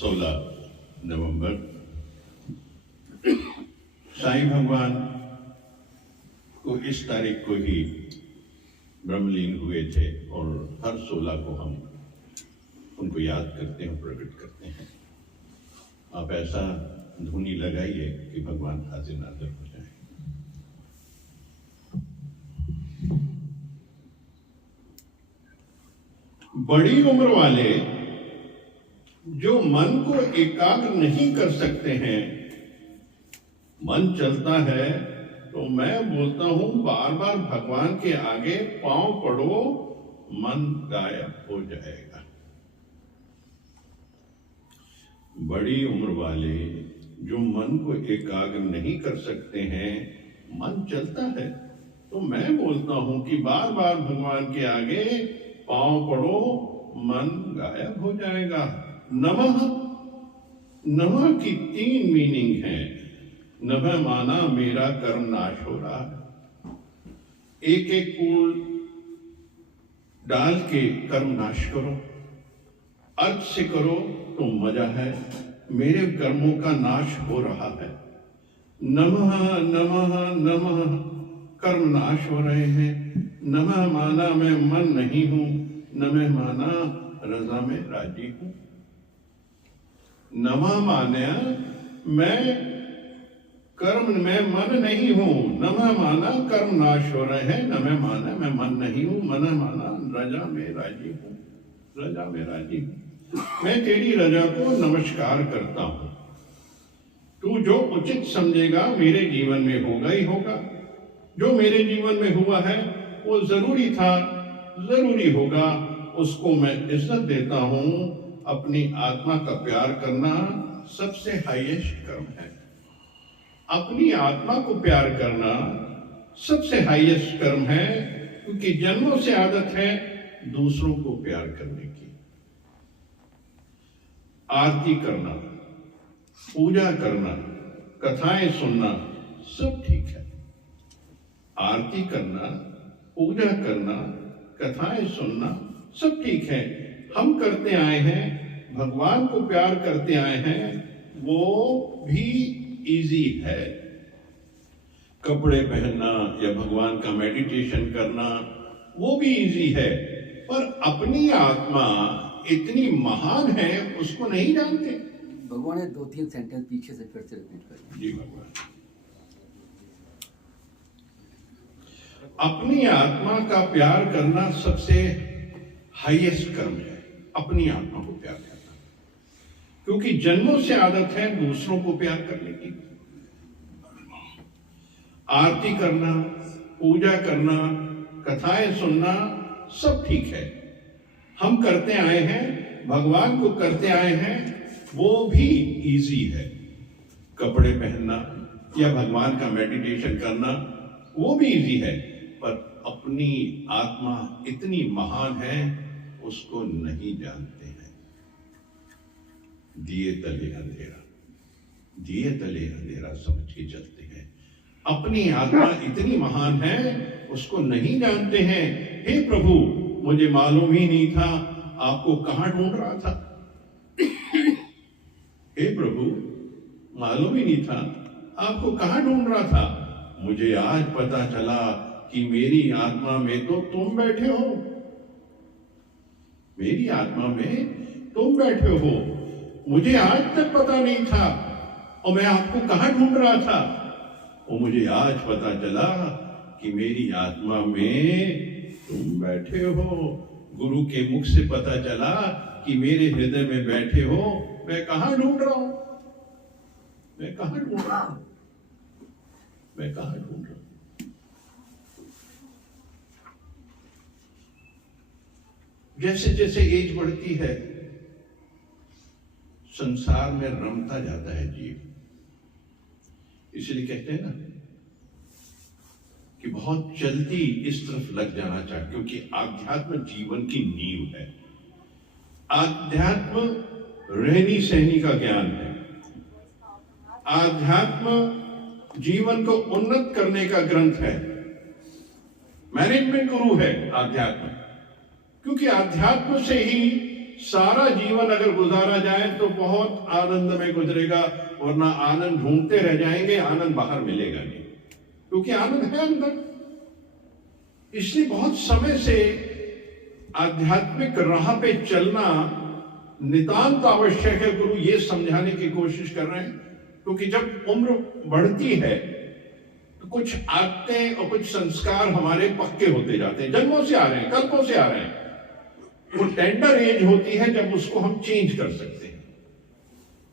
16 नवंबर साईं भगवान को इस तारीख को ही ब्रह्मलीन हुए थे और हर 16 को हम उनको याद करते हैं, प्रकट करते हैं। आप ऐसा धुनी लगाइए कि भगवान हाजिर नाजिर हो जाए। बड़ी उम्र वाले जो मन को एकाग्र नहीं कर सकते हैं, मन चलता है तो मैं बोलता हूं बार बार भगवान के आगे पांव पड़ो, मन गायब हो जाएगा। बड़ी उम्र वाले जो मन को एकाग्र नहीं कर सकते हैं, मन चलता है तो मैं बोलता हूं कि बार बार भगवान के आगे पांव पड़ो, मन गायब हो जाएगा। नमः, नमः की 3 मीनिंग है। नमः माना मेरा कर्म नाश हो रहा है। एक एक फूल डाल के कर्म नाश करो, अर्थ से करो तो मजा है। मेरे कर्मों का नाश हो रहा है। नमः नमः नमः, कर्म नाश हो रहे हैं। नमः माना मैं मन नहीं हूं, नमः माना रजा में राजी हूं। नमः माना मैं कर्म में मन नहीं हूं, नमः माना कर्म नाश हो रहे हैं। नमः माना मैं मन नहीं हूं, मन माना रजा में राजी हूं, रजा में राजी हूं। मैं तेरी रजा को नमस्कार करता हूं। तू जो उचित समझेगा मेरे जीवन में होगा ही होगा। जो मेरे जीवन में हुआ है वो जरूरी था, जरूरी होगा, उसको मैं इज्जत देता हूं। अपनी आत्मा का प्यार करना सबसे हाईएस्ट कर्म है। अपनी आत्मा को प्यार करना सबसे हाईएस्ट कर्म है, क्योंकि जन्मों से आदत है दूसरों को प्यार करने की। आरती करना, पूजा करना, कथाएं सुनना सब ठीक है। आरती करना, पूजा करना, कथाएं सुनना सब ठीक है, हम करते आए हैं, भगवान को प्यार करते आए हैं, वो भी इजी है। कपड़े पहनना या भगवान का मेडिटेशन करना वो भी इजी है, पर अपनी आत्मा इतनी महान है उसको नहीं जानते। भगवान ने 2-3 सेंटेंस पीछे से फिर से रिपीट कर। जी भगवान, अपनी आत्मा का प्यार करना सबसे हाईएस्ट कर्म है। अपनी आत्मा को प्यार करना, क्योंकि जन्मों से आदत है दूसरों को प्यार करने की। आरती करना, पूजा करना, कथाएं सुनना सब ठीक है, हम करते आए हैं, भगवान को करते आए हैं, वो भी इजी है। कपड़े पहनना या भगवान का मेडिटेशन करना वो भी इजी है, पर अपनी आत्मा इतनी महान है उसको नहीं जानते हैं। दिए तले अंधेरा, दिए तले अंधेरा समझ के चलते हैं। अपनी आत्मा इतनी महान है उसको नहीं जानते हैं। हे प्रभु, मुझे मालूम ही नहीं था, आपको कहां ढूंढ रहा था। हे प्रभु, मालूम ही नहीं था, आपको कहां ढूंढ रहा था। मुझे आज पता चला कि मेरी आत्मा में तो तुम बैठे हो, मेरी आत्मा में तुम बैठे हो। मुझे आज तक पता नहीं था और मैं आपको कहां ढूंढ रहा था, और मुझे आज पता चला कि मेरी आत्मा में तुम बैठे हो। गुरु के मुख से पता चला कि मेरे हृदय में बैठे हो। मैं कहां ढूंढ रहा हूं, मैं कहां ढूंढ रहा हूं, मैं कहां ढूंढ रहा हूं। जैसे जैसे एज बढ़ती है, संसार में रमता जाता है जीव। इसलिए कहते हैं ना कि बहुत जल्दी इस तरफ लग जाना चाहिए, क्योंकि आध्यात्म जीवन की नींव है। आध्यात्म रहनी सहनी का ज्ञान है। आध्यात्म जीवन को उन्नत करने का ग्रंथ है। मैनेजमेंट गुरु है आध्यात्म, क्योंकि आध्यात्म से ही सारा जीवन अगर गुजारा जाए तो बहुत आनंद में गुजरेगा, वरना आनंद ढूंढते रह जाएंगे, आनंद बाहर मिलेगा नहीं, क्योंकि आनंद है अंदर। इसलिए बहुत समय से आध्यात्मिक राह पे चलना नितांत आवश्यक है। गुरु ये समझाने की कोशिश कर रहे हैं, क्योंकि जब उम्र बढ़ती है तो कुछ आदतें और कुछ संस्कार हमारे पक्के होते जाते हैं, जन्मों से आ रहे हैं, कल्पों से आ रहे हैं। वो टेंडर एज होती है जब उसको हम चेंज कर सकते हैं।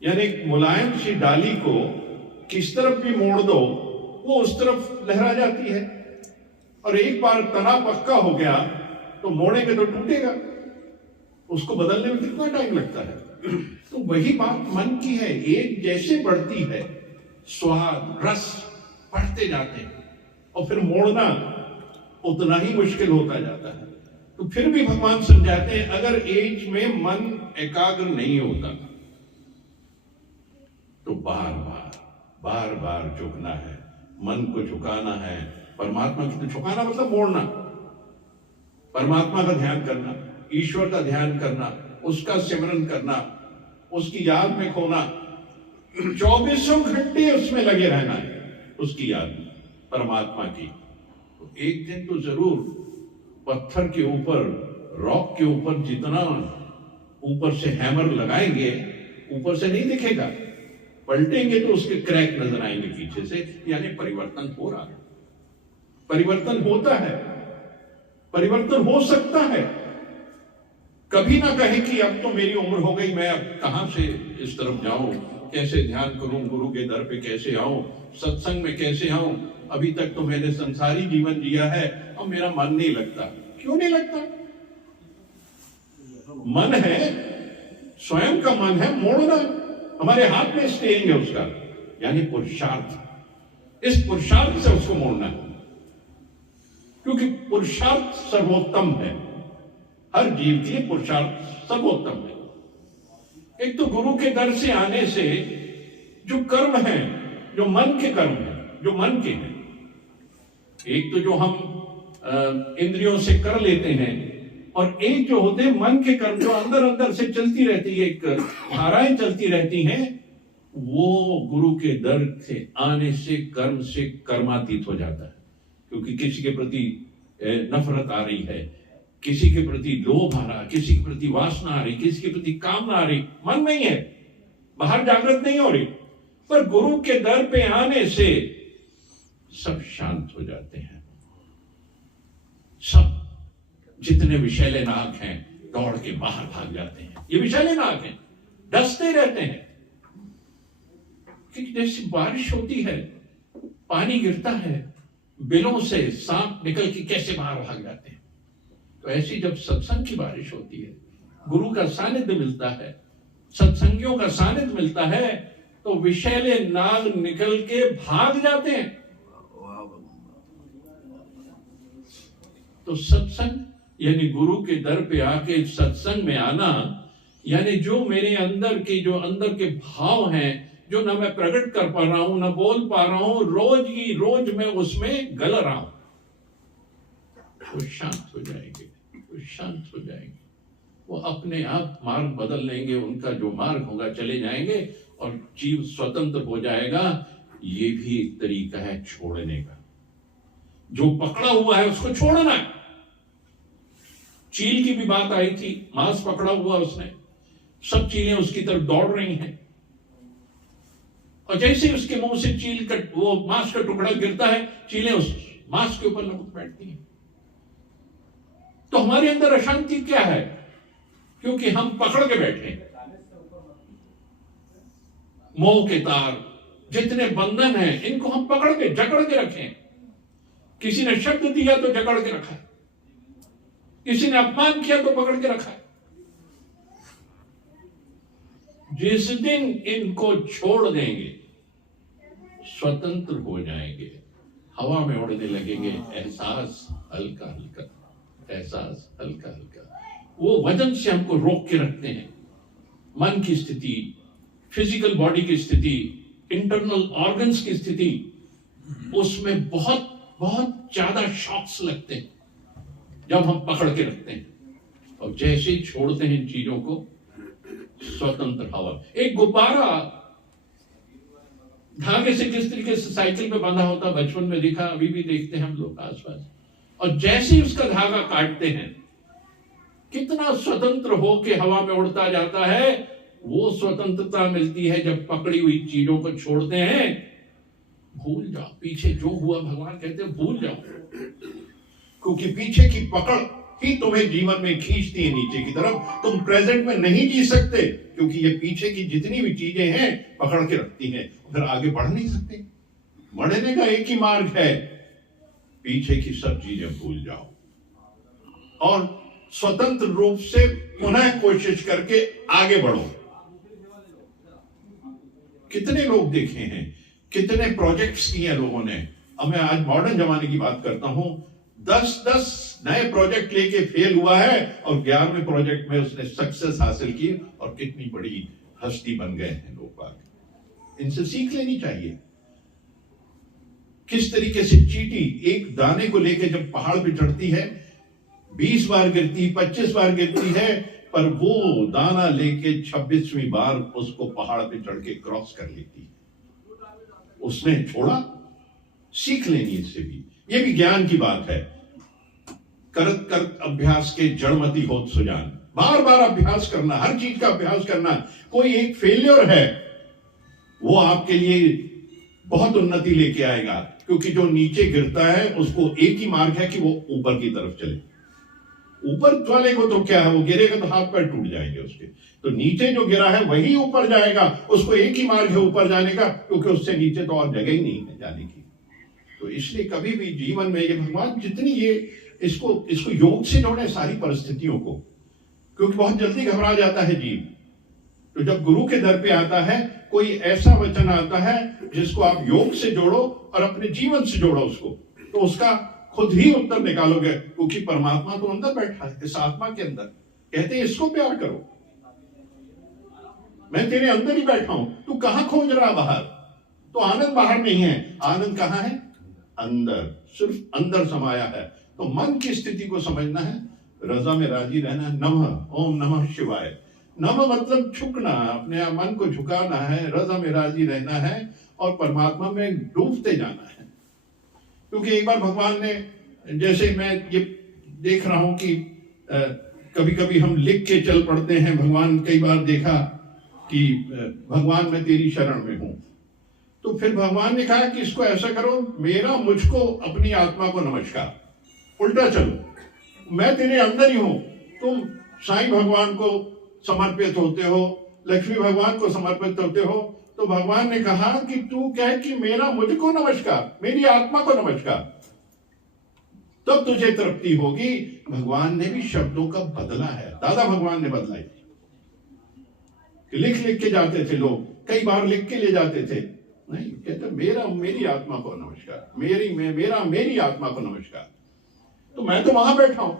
यानी एक मुलायम सी डाली को किस तरफ भी मोड़ दो वो उस तरफ लहरा जाती है, और एक बार तना पक्का हो गया तो मोड़ेंगे तो टूटेगा, उसको बदलने में कितना टाइम लगता है। तो वही बात मन की है, एज जैसे बढ़ती है स्वाद रस बढ़ते जाते हैं, और फिर मोड़ना उतना ही मुश्किल होता जाता है। तो फिर भी भगवान समझाते हैं, अगर एज में मन एकाग्र नहीं होता तो बार बार झुकना है, मन को झुकाना है। परमात्मा को झुकाना मतलब मोड़ना, परमात्मा का ध्यान करना, ईश्वर का ध्यान करना, उसका सिमरन करना, उसकी याद में खोना, 24 घंटे उसमें लगे रहना है, उसकी याद में, परमात्मा की। तो एक दिन तो जरूर पत्थर के ऊपर, रॉक के ऊपर जितना ऊपर से हैमर लगाएंगे ऊपर से नहीं दिखेगा, पलटेंगे तो उसके क्रैक नजर आएंगे पीछे से। यानी परिवर्तन हो रहा है, परिवर्तन होता है, परिवर्तन हो सकता है। कभी ना कहे कि अब तो मेरी उम्र हो गई, मैं अब कहां से इस तरफ जाऊं, कैसे ध्यान करूं, गुरु के दर पे कैसे आऊं, सत्संग में कैसे आऊं, अभी तक तो मैंने संसारी जीवन जिया है और मेरा मन नहीं लगता। क्यों नहीं लगता? मन है, स्वयं का मन है, मोड़ना हमारे हाथ में स्टेरिंग है उसका, यानी पुरुषार्थ। इस पुरुषार्थ से उसको मोड़ना है, क्योंकि पुरुषार्थ सर्वोत्तम है। हर जीव के लिए पुरुषार्थ सर्वोत्तम है। एक तो गुरु के दर से आने से जो कर्म है, जो मन के कर्म है, जो मन के हैं, एक तो जो हम इंद्रियों से कर लेते हैं, और एक जो होते हैं मन के कर्म, जो अंदर अंदर से चलती रहती है, एक धाराएं चलती रहती हैं, वो गुरु के दर से आने से कर्म से कर्मातीत हो जाता है। क्योंकि किसी के प्रति नफरत आ रही है, किसी के प्रति लोभ आ रहा, किसी के प्रति वासना आ रही, किसी के प्रति कामना आ रही, मन में ही है, बाहर जागृत नहीं हो रही। पर गुरु के दर पे आने से सब शांत हो जाते हैं। सब जितने विषैले नाग हैं दौड़ के बाहर भाग जाते हैं। ये विषैले नाग हैं, डसते रहते हैं। क्योंकि जैसे बारिश होती है, पानी गिरता है, बिलों से सांप निकल के कैसे बाहर भाग जाते हैं, तो ऐसी जब सत्संग की बारिश होती है, गुरु का सानिध्य मिलता है, सत्संगियों का सानिध्य मिलता है, तो विषैले नाग निकल के भाग जाते हैं। तो सत्संग यानी गुरु के दर पे आके सत्संग में आना, यानी जो मेरे अंदर के, जो अंदर के भाव हैं, जो ना मैं प्रकट कर पा रहा हूं, ना बोल पा रहा हूं, रोज ही रोज मैं उसमें गल रहा हूं, वो शांत हो जाएंगे, वो शांत हो जाएंगे, वो अपने आप मार्ग बदल लेंगे, उनका जो मार्ग होगा चले जाएंगे, और जीव स्वतंत्र हो जाएगा। ये भी एक तरीका है छोड़ने का। जो पकड़ा हुआ है उसको छोड़ना है। चील की भी बात आई थी, मांस पकड़ा हुआ उसने, सब चीलें उसकी तरफ दौड़ रही हैं, और जैसे उसके मुंह से चील का वो मांस का टुकड़ा गिरता है, चीलें उस मांस के ऊपर लपट बैठती हैं। तो हमारे अंदर अशांति क्या है? क्योंकि हम पकड़ के बैठे, मोह के तार, जितने बंधन हैं, इनको हम पकड़ के जकड़ के रखें। किसी ने शब्द दिया तो जकड़ के रखा है, किसी ने अपमान किया तो पकड़ के रखा है। जिस दिन इनको छोड़ देंगे, स्वतंत्र हो जाएंगे, हवा में उड़ने लगेंगे, एहसास हल्का हल्का, एहसास हल्का हल्का। वो वजन से हमको रोक के रखते हैं। मन की स्थिति, फिजिकल बॉडी की स्थिति, इंटरनल ऑर्गन्स की स्थिति, उसमें बहुत बहुत ज्यादा शॉक्स लगते हैं जब हम पकड़ के रखते हैं। और जैसे ही छोड़ते हैं इन चीजों को, स्वतंत्र हवा, एक गुब्बारा धागे से किस तरीके से साइकिल पे बंधा होता, बचपन में देखा, अभी भी देखते हैं हम लोग आसपास, और जैसे ही उसका धागा काटते हैं कितना स्वतंत्र होके हवा में उड़ता जाता है। वो स्वतंत्रता मिलती है जब पकड़ी हुई चीजों को छोड़ते हैं। भूल जाओ पीछे जो हुआ, भगवान कहते हैं भूल जाओ, क्योंकि पीछे की पकड़ ही तुम्हें जीवन में खींचती है नीचे की तरफ। तुम प्रेजेंट में नहीं जी सकते, क्योंकि ये पीछे की जितनी भी चीजें हैं पकड़ के रखती हैं, फिर आगे बढ़ नहीं सकते। बढ़ने का एक ही मार्ग है, पीछे की सब चीजें भूल जाओ और स्वतंत्र रूप से पुनः कोशिश करके आगे बढ़ो। कितने लोग देखे हैं, कितने प्रोजेक्ट्स किए लोगों ने। अब मैं आज मॉडर्न जमाने की बात करता हूं, 10-10 नए प्रोजेक्ट लेके फेल हुआ है और 11वें प्रोजेक्ट में उसने सक्सेस हासिल की और कितनी बड़ी हस्ती बन गए हैं लोग बाग। इनसे सीख लेनी चाहिए किस तरीके से चींटी एक दाने को लेके जब पहाड़ पे चढ़ती है 20 बार गिरती, 25 बार गिरती है, पर वो दाना लेके 26वीं बार उसको पहाड़ पे चढ़ के क्रॉस कर लेती है। उसने छोड़ा, सीख लेनी इससे भी, ये भी ज्ञान की बात है। करत करत अभ्यास के जड़मती होत सुजान, बार बार अभ्यास करना, हर चीज का अभ्यास करना। कोई एक फेलियर है वो आपके लिए बहुत उन्नति लेके आएगा, क्योंकि जो नीचे गिरता है उसको एक ही मार्ग है कि वो ऊपर की तरफ चले। ऊपर वाले को तो क्या है, वो गिरेगा तो हाथ पैर टूट जाएंगे उसके। तो नीचे जो गिरा है वही ऊपर जाएगा, उसको एक ही मार्ग है ऊपर जाने का, क्योंकि उससे नीचे तो और जगह ही नहीं है जाने की। तो इसलिए कभी भी जीवन में ये भगवान जितनी ये इसको योग से जोड़े सारी परिस्थितियों को, क्योंकि बहुत जल्दी घबरा जाता है जीव। तो जब गुरु के दर पे आता है, कोई ऐसा वचन आता है जिसको आप योग से जोड़ो और अपने जीवन से जोड़ो उसको, तो उसका खुद ही उत्तर निकालोगे, क्योंकि परमात्मा तो अंदर बैठा है, इस आत्मा के अंदर। कहते हैं इसको प्यार करो, मैं तेरे अंदर ही बैठा हूं, तू कहां खोज रहा बाहर? तो आनंद बाहर नहीं है, आनंद कहां है? अंदर, सिर्फ अंदर समाया है। तो मन की स्थिति को समझना है, रजा में राजी रहना है। नमः, ओम नमः शिवाय। नमः मतलब झुकना, अपने मन को झुकाना है, रजा में राजी रहना है और परमात्मा में डूबते जाना है। क्योंकि एक बार भगवान ने, जैसे मैं ये देख रहा हूं कि कभी कभी हम लिख के चल पड़ते हैं, भगवान कई बार देखा कि भगवान मैं तेरी शरण में हूं, तो फिर भगवान ने कहा कि इसको ऐसा करो, मेरा मुझको अपनी आत्मा को नमस्कार, उल्टा चलो, मैं तेरे अंदर ही हूं। तुम साईं भगवान को समर्पित होते हो, लक्ष्मी भगवान को समर्पित होते हो, तो भगवान ने कहा कि तू कह कि मेरा मुझको नमस्कार, मेरी आत्मा को नमस्कार, तब तुझे तृप्ति होगी। भगवान ने भी शब्दों का बदला है, दादा भगवान ने बदला है। लिख लिख के जाते थे लोग, कई बार लिख के ले जाते थे, नहीं कहते मेरी आत्मा को नमस्कार, मेरी आत्मा को नमस्कार। तो मैं तो वहां बैठा हूं,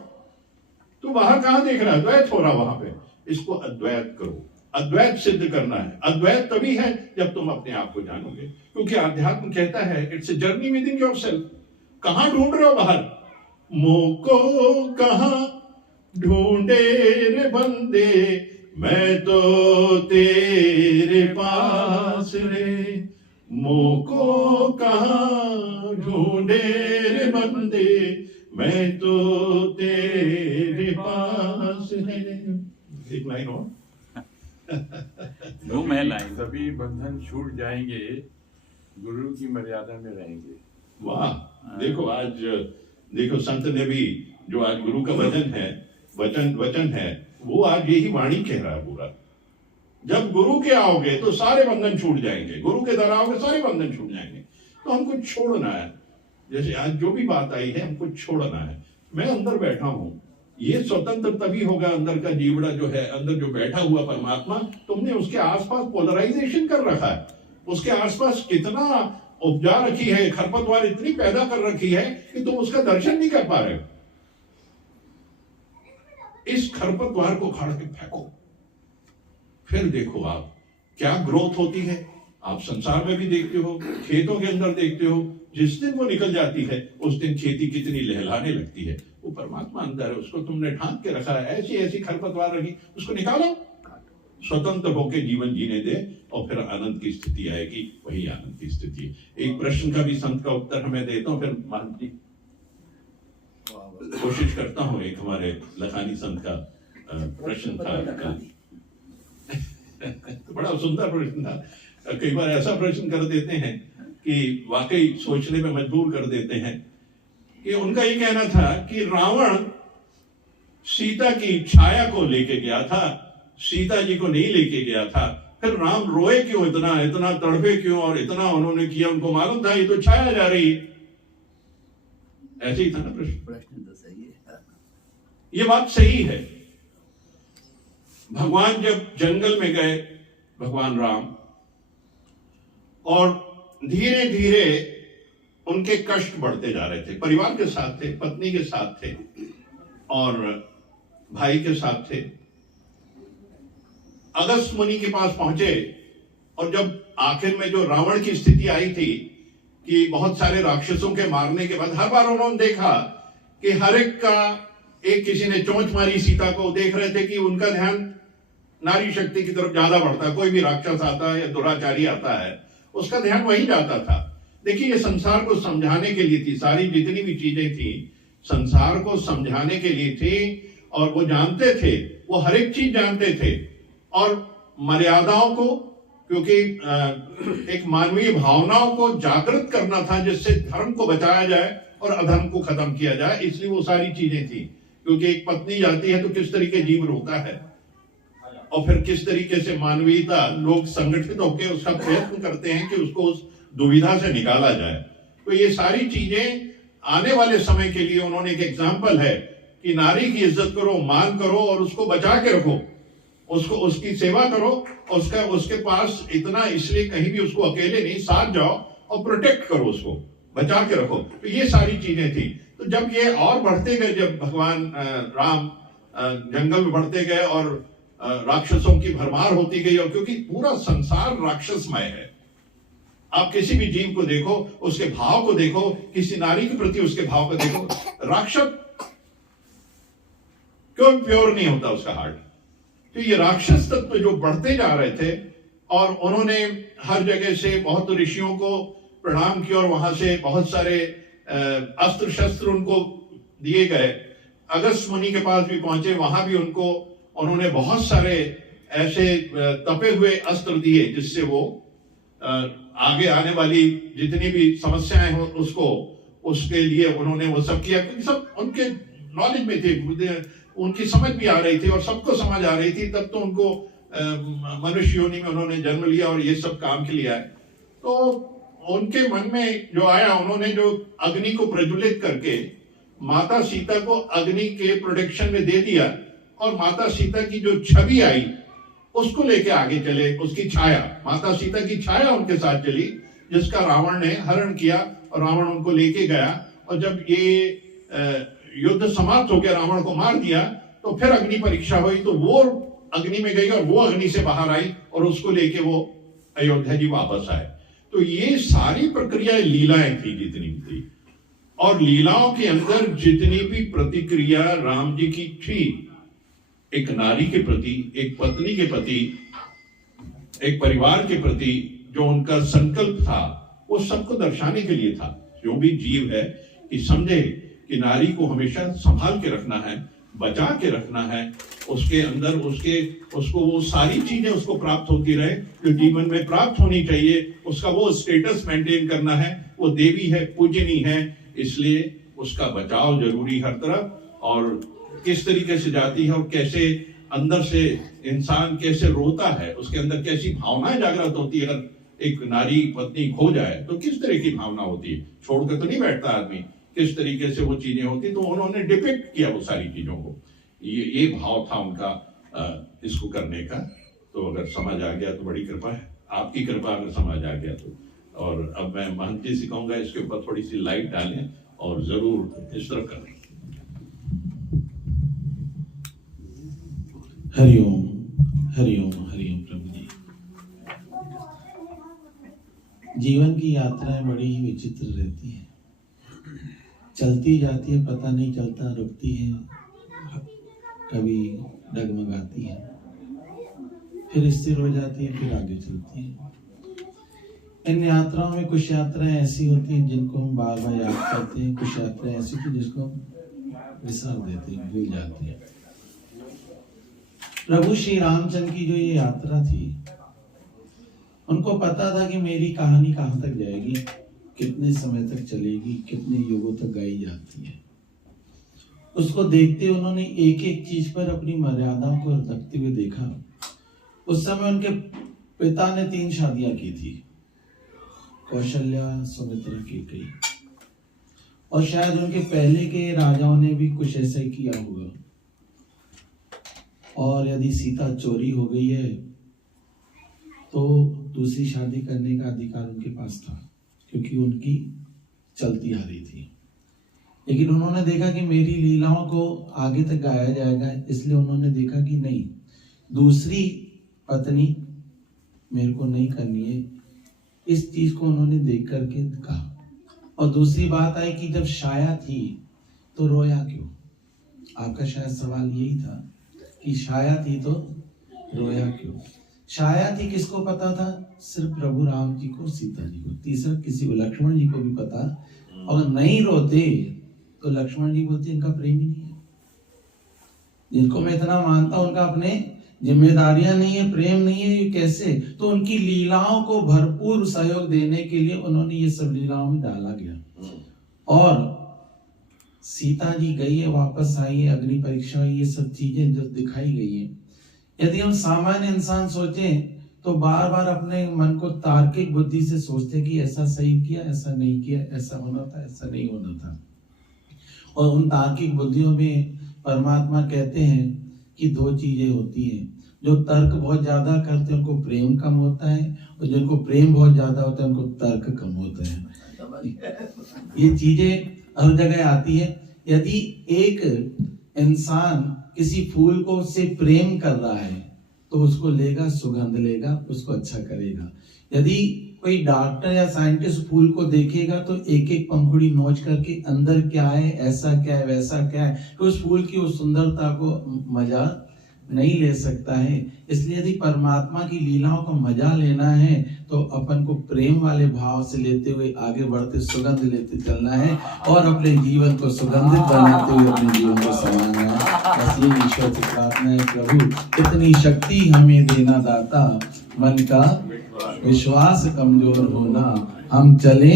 तू बाहर कहां देख रहा है? द्वैत हो रहा वहां पे। इसको अद्वैत करो, अद्वैत सिद्ध करना है। अद्वैत तभी है जब तुम अपने आप को जानोगे, क्योंकि अध्यात्म कहता है it's a journey with in yourself. कहां ढूंढ रहे हो बाहर? मोको कहां ढूंढे रे बंदे, मैं तो तेरे पास रे। मोको कहां ढूंढे रे बंदे, मैं तो तेरे पास है। एक लाइन और दो मैं लाइन। सभी बंधन छूट जाएंगे, गुरु की मर्यादा में रहेंगे। वाह, देखो आज देखो संत ने भी, जो आज गुरु का वचन है, वो आज यही वाणी कह रहा है पूरा। जब गुरु के आओगे तो सारे बंधन छूट जाएंगे, गुरु के दर आओगे सारे बंधन छूट जाएंगे। तो हमको छोड़ना है, जैसे आज जो भी बात आई है हमको छोड़ना है। मैं अंदर बैठा हूं, ये स्वतंत्र तभी होगा, अंदर का जीवड़ा जो है, अंदर जो बैठा हुआ परमात्मा, तुमने उसके आसपास पोलराइजेशन कर रखा है, उसके आसपास कितना उपजा रखी है, खरपतवार इतनी पैदा कर रखी है कि तुम उसका दर्शन नहीं कर पा रहे हो। इस खरपतवार को उखाड़ के फेंको, फिर देखो आप क्या ग्रोथ होती है। आप संसार में भी देखते हो, खेतों के अंदर देखते हो, जिस दिन वो निकल जाती है उस दिन खेती कितनी लहलाने लगती है। वो परमात्मा अंदर है, उसको तुमने ढांक के रखा है, ऐसी ऐसी खरपतवार रखी, उसको निकालो, स्वतंत्र होकर जीवन जीने दे, और फिर आनंद की स्थिति आएगी। वही आनंद की स्थिति है। एक प्रश्न का भी संत का उत्तर हमें देता हूं, फिर मान जी कोशिश करता हूं। एक हमारे लखानी संत का प्रश्न था कल, बड़ा सुंदर प्रश्न था। कई बार ऐसा प्रश्न कर देते हैं कि वाकई सोचने में मजबूर कर देते हैं। कि उनका ये कहना था कि रावण सीता की छाया को लेके गया था, सीता जी को नहीं लेके गया था, फिर राम रोए क्यों, इतना इतना तड़पे क्यों, और इतना उन्होंने किया, उनको मालूम था ये तो छाया जा रही है। ऐसे ही था ना प्रश्न। प्रश्न तो सही है। ये बात सही है। भगवान जब जंगल में गए, भगवान राम, और धीरे धीरे उनके कष्ट बढ़ते जा रहे थे। परिवार के साथ थे, पत्नी के साथ थे और भाई के साथ थे। अगस्त मुनि के पास पहुंचे, और जब आखिर में जो रावण की स्थिति आई थी कि बहुत सारे राक्षसों के मारने के बाद हर बार उन्होंने देखा कि हर एक का, एक किसी ने चोंच मारी सीता को, देख रहे थे कि उनका ध्यान नारी शक्ति की तरफ ज्यादा बढ़ता है। कोई भी राक्षस आता है या दुराचारी आता है, उसका ध्यान वहीं जाता था। देखिए, ये संसार को समझाने के लिए थी, सारी जितनी भी चीजें थी संसार को समझाने के लिए थी, और वो जानते थे, वो हर एक चीज जानते थे। और मर्यादाओं को, क्योंकि एक मानवीय भावनाओं को जागृत करना था, जिससे धर्म को बचाया जाए और अधर्म को खत्म किया जाए, इसलिए वो सारी चीजें थी। क्योंकि एक पत्नी जाती है तो किस तरीके जीव रोता है, और फिर किस तरीके से मानवीयता, लोग संगठित होकर उसका प्रयत्न करते हैं कि उसको उस दुविधा से निकाला जाए। तो ये सारी चीजें आने वाले समय के लिए उन्होंने एक एग्जाम्पल है कि नारी की इज्जत करो, मान करो, और उसको बचा के रखो, उसको, उसकी सेवा करो, उसका, उसके पास इतना, इसलिए कहीं भी उसको अकेले नहीं, साथ जाओ और प्रोटेक्ट करो, उसको बचा के रखो। तो ये सारी चीजें थी। तो जब ये और बढ़ते गए, जब भगवान राम जंगल में बढ़ते गए और राक्षसों की भरमार होती गई, और क्योंकि पूरा संसार राक्षसमय है, आप किसी भी जीव को देखो, उसके भाव को देखो, किसी नारी के प्रति उसके भाव को देखो, राक्षस क्यों प्योर नहीं होता उसका हार्ट। तो ये राक्षस तत्व जो बढ़ते जा रहे थे, और उन्होंने हर जगह से बहुत ऋषियों को प्रणाम किया, और वहां से बहुत सारे अस्त्र शस्त्र उनको दिए गए। अगस्त मुनि के पास भी पहुंचे, वहां भी उनको, उन्होंने बहुत सारे ऐसे तपे हुए अस्त्र दिए, जिससे वो आगे आने वाली जितनी भी समस्याएं हो उसको, उसके लिए उन्होंने वो सब किया, क्योंकि सब उनके नॉलेज में थे, उनकी समझ भी आ रही थी, और सबको समझ आ रही थी। तब तो उनको मनुष्य योनि में उन्होंने जन्म लिया और ये सब काम के लिए आए। तो उनके मन में जो आया, उन्होंने जो अग्नि को प्रज्वलित करके माता सीता को अग्नि के प्रोटेक्शन में दे दिया, और माता सीता की जो छवि आई उसको लेके आगे चले, उसकी छाया, माता सीता की छाया उनके साथ चली, जिसका रावण ने हरण किया, और रावण उनको लेके गया। और जब ये युद्ध समाप्त हो गया, रावण को मार दिया, तो फिर अग्नि परीक्षा हुई, तो वो अग्नि में गई और वो अग्नि से बाहर आई, और उसको लेके वो अयोध्या जी वापस आए। तो ये सारी प्रक्रिया लीलाएं थी जितनी भी थी, और लीलाओं के अंदर जितनी भी प्रतिक्रिया राम जी की थी, एक नारी के प्रति, एक पत्नी के प्रति, एक परिवार के प्रति जो उनका संकल्प था, वो सबको दर्शाने के लिए था। जो भी जीव है कि समझे कि नारी को हमेशा संभाल के रखना है, बचा के रखना है, उसके अंदर उसको वो सारी चीजें उसको प्राप्त होती रहे जो जीवन में प्राप्त होनी चाहिए, उसका वो स्टेटस मेंटेन करना है। वो देवी है, पूजनी है, इसलिए उसका बचाव जरूरी हर तरफ। और किस तरीके से जाती है, और कैसे अंदर से इंसान कैसे रोता है, उसके अंदर कैसी भावनाएं जागृत होती है। अगर एक नारी पत्नी खो जाए तो किस तरह की भावना होती है, छोड़कर तो नहीं बैठता आदमी, किस तरीके से वो चीजें होती। तो उन्होंने डिपिक्ट किया वो सारी चीजों को, ये भाव था उनका इसको करने का। तो अगर समझ आ गया तो बड़ी कृपा है, आपकी कृपा अगर समझ आ गया तो। और अब मैं महंत जी से कहूंगा इसके ऊपर थोड़ी सी लाइट डालें और जरूर इस तरह करें। हरिओम हरिओम हरिओम प्रभु जी। जीवन की यात्राएं बड़ी ही विचित्र रहती हैं, चलती जाती है, पता नहीं चलता, रुकती है, कभी डगमगाती है, फिर स्थिर हो जाती है, फिर आगे चलती है। इन यात्राओं में कुछ यात्राएं ऐसी होती हैं जिनको हम बार बार याद करते हैं, कुछ यात्राएं ऐसी थी जिसको विसर देते हैं, भूल जाते हैं। प्रभु श्री रामचंद्र की जो ये यात्रा थी, उनको पता था कि मेरी कहानी कहां तक जाएगी, कितने समय तक चलेगी, कितने युगों तक गाई जाती है। उसको देखते उन्होंने एक एक चीज पर अपनी मर्यादाओं को रखते हुए देखा। उस समय उनके पिता ने 3 शादियां की थी, कौशल्या, सुमित्रा, कैकेयी, और शायद उनके पहले के राजाओं ने भी कुछ ऐसा ही किया होगा। और यदि सीता चोरी हो गई है तो दूसरी शादी करने का अधिकार उनके पास था, क्योंकि उनकी चलती आ रही थी। लेकिन उन्होंने देखा कि मेरी लीलाओं को आगे तक गाया जाएगा, इसलिए उन्होंने देखा कि नहीं, दूसरी पत्नी मेरे को नहीं करनी है। इस चीज को उन्होंने देख करके कहा। और दूसरी बात आई कि जब छाया थी तो रोया क्यों? आपका शायद सवाल यही था कि छाया थी तो रोया क्यों? छाया थी किसको पता था? सिर्फ प्रभु राम जी को, सीता जी को, तीसरा किसी को, लक्ष्मण जी को भी पता। अगर नहीं रोते तो लक्ष्मण जी बोलते इनका प्रेम ही नहीं है, जिनको मैं इतना मानता हूं उनका अपने जिम्मेदारियां नहीं है, प्रेम नहीं है, ये कैसे? तो उनकी लीलाओं को भरपूर सहयोग देने के लिए उन्होंने ये सब लीलाओं में डाला गया। और सीता जी गई है, वापस आई है, अग्नि परीक्षा हुई, ये सब चीजें जो दिखाई गई है। यदि हम सामान्य इंसान सोचें तो बार बार अपने मन को तार्किक बुद्धि से सोचते कि ऐसा सही किया, ऐसा नहीं किया, ऐसा होना था, ऐसा नहीं होना था। और उन तार्किक बुद्धियों में परमात्मा कहते हैं कि 2 चीजें होती हैं। जो तर्क बहुत ज्यादा करते हैं उनको प्रेम कम होता है, और जिनको प्रेम बहुत ज्यादा होता है उनको तर्क कम होता है। ये चीजें हर जगह आती है। यदि एक इंसान किसी फूल को से प्रेम कर रहा है तो उसको लेगा, सुगंध लेगा, उसको अच्छा करेगा। यदि कोई डॉक्टर या साइंटिस्ट फूल को देखेगा तो एक एक पंखुड़ी नोच करके अंदर क्या है, ऐसा क्या है, वैसा क्या है, तो उस फूल की उस सुंदरता को मजा नहीं ले सकता है। इसलिए यदि परमात्मा की लीलाओं का मजा लेना है तो अपन को प्रेम वाले भाव से लेते हुए आगे बढ़ते सुगंध लेते चलना है, और अपने जीवन को सुगंधित बनाते हुए अपने जीवन को संवारना है। बस ये ईश्वर से प्रार्थना है, प्रभु कितनी शक्ति हमें देना दाता, मन का विश्वास कमजोर होना, हम चले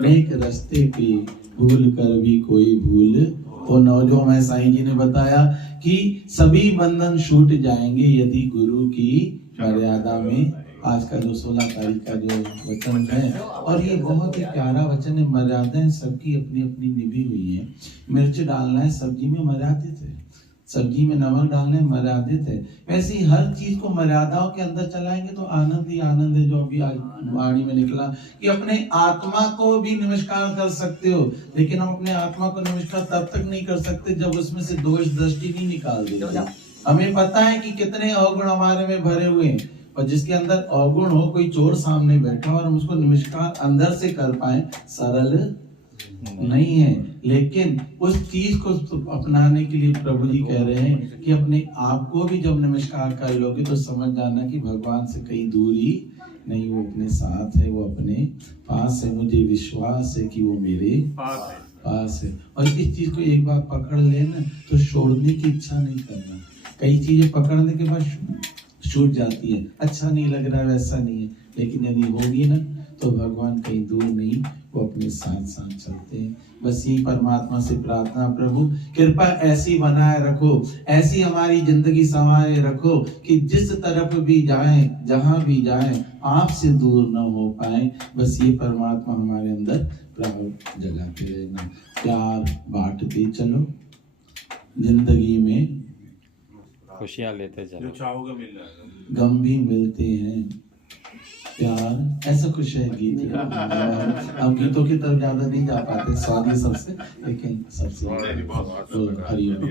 नेक रास्ते पे, भूल कर भी कोई भूल हो न। जो हमें साईं जी ने बताया कि सभी बंधन छूट जाएंगे यदि गुरु की मर्यादा में। आज का जो 16 तारीख का जो वचन है, और ये बहुत ही प्यारा वचन है। मर्यादाएं सबकी अपनी अपनी निभी हुई है। मिर्च डालना है सब्जी में, मर्यादित है। सब्जी में नमक डालना है, मर्यादित है। वैसे ही हर चीज को मर्यादाओं के अंदर चलाएंगे तो आनंद ही आनंद है। जो अभी आज वाणी में निकला कि अपने आत्मा को भी नमस्कार कर सकते हो, लेकिन हम अपने आत्मा को नमस्कार तब तक नहीं कर सकते जब उसमें से दोष दृष्टि नहीं निकाल देते। हमें पता है कि कितने अवगुण हमारे में भरे हुए हैं, और जिसके अंदर अवगुण हो, कोई चोर सामने बैठा और हम उसको नमस्कार अंदर से कर पाए, सरल नहीं है। लेकिन उस चीज को अपनाने के लिए प्रभु जी कह रहे हैं कि अपने आप को भी जब नमस्कार कर लोगे तो समझ जाना कि भगवान से कहीं दूरी नहीं, वो अपने साथ है, वो अपने पास है। मुझे विश्वास है कि वो मेरे पास है। और इस चीज को एक बार पकड़ लेना तो छोड़ने की इच्छा नहीं करना। कई चीजें पकड़ने के बाद छूट जाती है, अच्छा नहीं लग रहा है, वैसा नहीं है, लेकिन यदि होगी ना तो भगवान कहीं दूर नहीं, वो अपने साथ साथ चलते हैं। बस यही परमात्मा से प्रार्थना, प्रभु कृपा ऐसी बनाए रखो, ऐसी हमारी जिंदगी संवारे रखो कि जिस तरफ भी जाएं, जहां भी जाएं, आपसे दूर न हो पाए। बस ये परमात्मा हमारे अंदर प्रभाव जगाते रहना। प्यार बांटते चलो, जिंदगी में खुशियाँ लेते चलो, जो चाहोगे मिल जाएगा, गम भी मिलते हैं, प्यार ऐसा कुछ है गीत है। हम गीतों की तरफ ज्यादा नहीं जा पाते, स्वादी सबसे, लेकिन सबसे हरिओम।